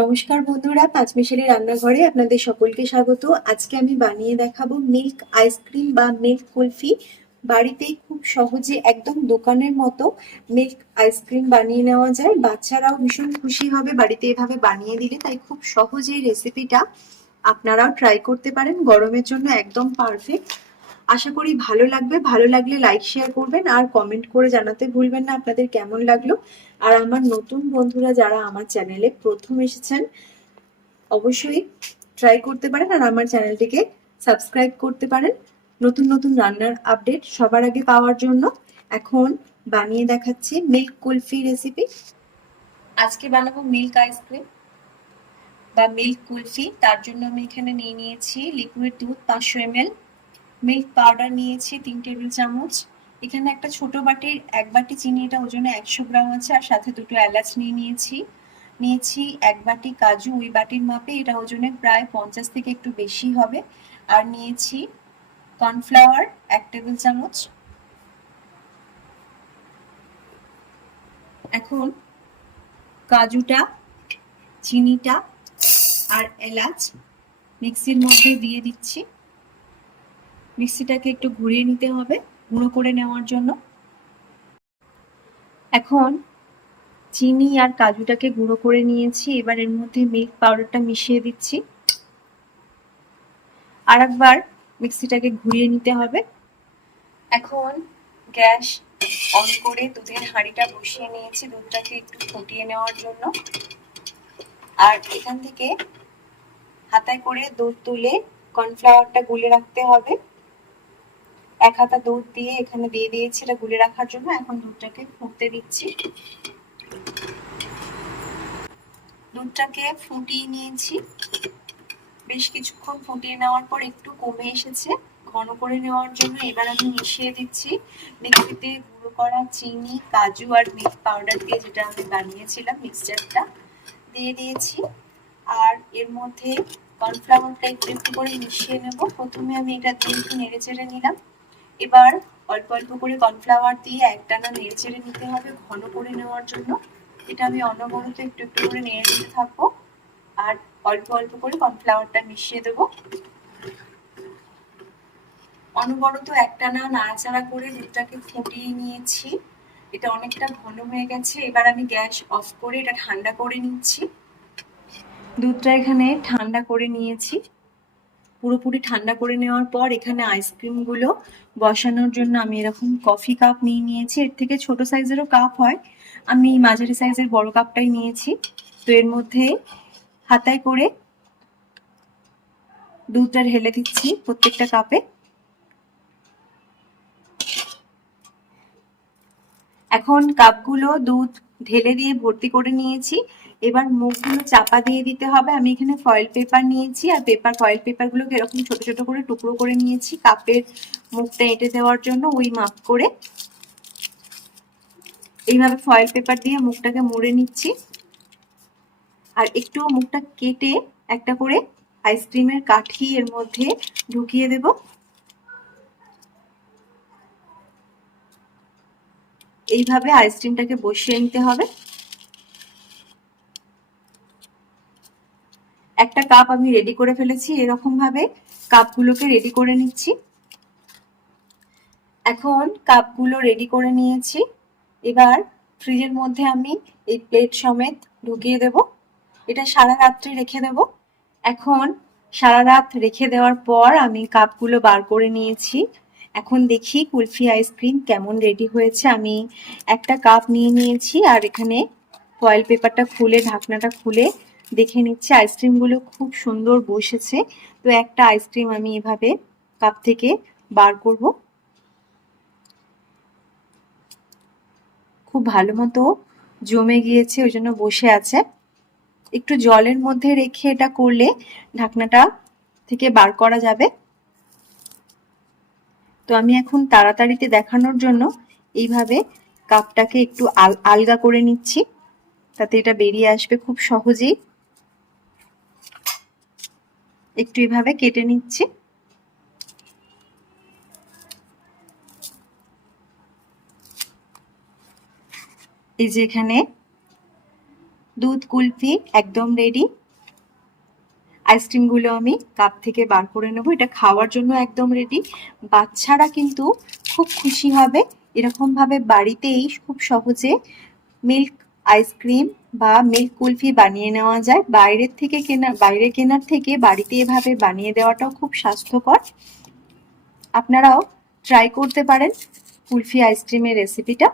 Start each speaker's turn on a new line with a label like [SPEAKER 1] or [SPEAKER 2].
[SPEAKER 1] নমস্কার বন্ধুরা, পাঁচমিশালি রান্নাঘরে আপনাদের সকলকে স্বাগত। আজকে আমি বানিয়ে দেখাবো মিল্ক আইসক্রিম বা মিল্ক কুলফি। বাড়িতেই খুব সহজে একদম দোকানের মতো মিল্ক আইসক্রিম বানিয়ে নেওয়া যায়। বাচ্চারাও ভীষণ খুশি হবে বাড়িতে এভাবে বানিয়ে দিলে, তাই খুব সহজেই রেসিপিটা আপনারাও ট্রাই করতে পারেন। গরমের জন্য একদম পারফেক্ট আশা করি ভালো লাগবে। ভালো লাগলে লাইক শেয়ার করবেন আর কমেন্ট করে জানাতে ভুলবেন না আপনাদের কেমন লাগল। আর আমার নতুন বন্ধুরা যারা আমার চ্যানেলে প্রথম এসেছেন, অবশ্যই ট্রাই করতে পারেন আর আমার চ্যানেলটিকে সাবস্ক্রাইব করতে পারেন। নতুন নতুন রান্নার আপডেট সবার আগে পাওয়ার জন্য। এখন বানিয়ে দেখাচ্ছি মিল্ক কুলফি রেসিপি আজকে বানাবো মিল্ক আইসক্রিম বা মিল্ক কুলফি। তার জন্য আমি এখানে নিয়ে নিয়েছি লিকুইড দুধ পাঁচশো এমএল মিল্ক পাউডার নিয়েছি, তিন টেবিল চামচ। এখানে একটা ছোট বাটির এক বাটি চিনি, এটা ওজনে একশো গ্রাম আছে, আর সাথে দুটো এলাচ নিয়ে নিয়েছি। নিয়েছি এক বাটি কাজু, ওই বাটির মাপে এটা ওজনে প্রায় পঞ্চাশ থেকে একটু বেশি হবে। আর নিয়েছি কর্নফ্লাওয়ার এক টেবিল চামচ। এখন কাজুটা, চিনিটা আর এলাচ মিক্সির মধ্যে দিয়ে দিচ্ছি। মিক্সিটাকে একটু ঘুরিয়ে নিতে হবে, গুঁড়ো করে নেওয়ার জন্য। এখন চিনি আর কাজুটাকে গুঁড়ো করে নিয়েছি, এবার এর মধ্যে মিল্ক পাউডারটা মিশিয়ে দিচ্ছি। আর একবার মিক্সিটাকে ঘুরিয়ে নিতে হবে। এখন গ্যাস অন করে দুধের হাঁড়িটা বসিয়ে নিয়েছি, দুধটাকে একটু ফুটিয়ে নেওয়ার জন্য। আর এখান থেকে হাতায় করে দুধ তুলে কর্নফ্লাওয়ারটা গুলে রাখতে হবে। এক হাতা দুধ দিয়ে এখানে দিয়ে দিয়েছি, এটা গুলে রাখার জন্য। এখন দুধটাকে ফুটতে দিচ্ছি। দুধটাকে ফুটিয়ে নিয়েছি। বেশ কিছুক্ষণ ফুটিয়ে নেওয়ার পর একটু কমে এসেছে। ঘন করে নেওয়ার জন্য এবার আমি মিশিয়ে দিচ্ছি। মিক্সিতে গুঁড়ো করা চিনি, কাজু আর মিল্ক পাউডার দিয়ে যেটা আমি বানিয়েছিলাম মিক্সচারটা দিয়ে দিয়েছি। আর এর মধ্যে কর্নফ্লাওয়ারটা একটু একটু করে মিশিয়ে নেব। প্রথমে আমি এটা দিয়ে একটু নেড়ে চেড়ে নিলাম। এবার অল্প অল্প করে কর্নফ্লাওয়ার দিয়ে একটানা নেড়ে চেড়ে নিতে হবে ঘন করে নেওয়ার জন্য। এটা আমি অনবরত একটু একটু করে নেড়ে নিতে থাকব। আর অল্প অল্প করে কর্নফ্লাওয়ারটা মিশিয়ে দেবো। অনবরত একটানা নাড়াচাড়া করে দুধটাকে ফুটিয়ে নিয়েছি। এটা অনেকটা ঘন হয়ে গেছে। এবার আমি গ্যাস অফ করে এটা ঠান্ডা করে নিচ্ছি। দুধটা এখানে ঠান্ডা করে নিয়েছি। পুরোপুরি ঠান্ডা করে নেওয়ার পর এখানে আইসক্রিমগুলো বসানোর জন্য আমি এরকম কফি কাপ নিয়ে নিয়েছি। এর থেকে ছোট সাইজেরও কাপ হয়। আমি মাঝারি সাইজের বড় কাপটাই নিয়েছি। তো এর মধ্যে হাতায় করে দুধটা ঢেলে দিচ্ছি প্রত্যেকটা কাপে এখন কাপগুলো দুধ ঢেলে দিয়ে ভর্তি করে নিয়েছি। এবার মুখগুলো চাপা দিয়ে দিতে হবে। আমি এখানে ফয়েল পেপার নিয়েছি আর পেপার ফয়েল পেপারগুলোকে এরকম ছোট ছোট করে টুকরো করে নিয়েছি কাপের মুখটা এঁটে দেওয়ার জন্য ওই মাপ করে। এইভাবে ফয়েল পেপার দিয়ে মুখটাকে মুড়ে নিচ্ছি। আর একটু মুখটা কেটে একটা করে আইসক্রিমের কাঠি এর মধ্যে ঢুকিয়ে দেব। এইভাবে আইসক্রিমটাকে বসিয়ে নিতে হবে। একটা কাপ আমি রেডি করে ফেলেছি, এরকম ভাবে কাপগুলোকে রেডি করে নিচ্ছি। এখন কাপগুলো রেডি করে নিয়েছি। এবার ফ্রিজের মধ্যে আমি এই প্লেট সমেত ঢুকিয়ে দেব। এটা সারা রাত্রে রেখে দেব। এখন সারা রাত রেখে দেওয়ার পর আমি কাপগুলো বার করে নিয়েছি। এখন দেখি কুলফি আইসক্রিম কেমন রেডি হয়েছে। আমি একটা কাপ নিয়ে নিয়েছি আর এখানে ফয়েল পেপারটা খুলে, ঢাকনাটা খুলে দেখে নিচ্ছি, আইসক্রিমগুলো খুব সুন্দর বসেছে। তো একটা আইসক্রিম আমি এভাবে কাপ থেকে বার করব। খুব ভালো মতো জমে গিয়েছে, ওই জন্য বসে আছে। একটু জলের মধ্যে রেখে এটা করলে ঢাকনাটা থেকে বার করা যাবে। তো আমি এখন তাড়াতাড়িতে দেখানোর জন্য এইভাবে কাপটাকে একটু আলগা করে নিচ্ছি, তাতে এটা বেরিয়ে আসবে খুব সহজেই। একটু এভাবে কেটে নিচ্ছি। এই যে এখানে দুধ কুলফি একদম রেডি আইসক্রিমগুলো আমি কাপ থেকে বার করে নেব, এটা খাওয়ার জন্য একদম রেডি বাচ্চারা কিন্তু খুব খুশি হবে। এরকমভাবে বাড়িতেই খুব সহজে মিল্ক আইসক্রিম বা মিল্ক কুলফি বানিয়ে নেওয়া যায়। বাইরের থেকে কেনা, বাইরে কেনার থেকে বাড়িতে এভাবে বানিয়ে দেওয়াটাও খুব স্বাস্থ্যকর। আপনারাও ট্রাই করতে পারেন কুলফি আইসক্রিমের রেসিপিটা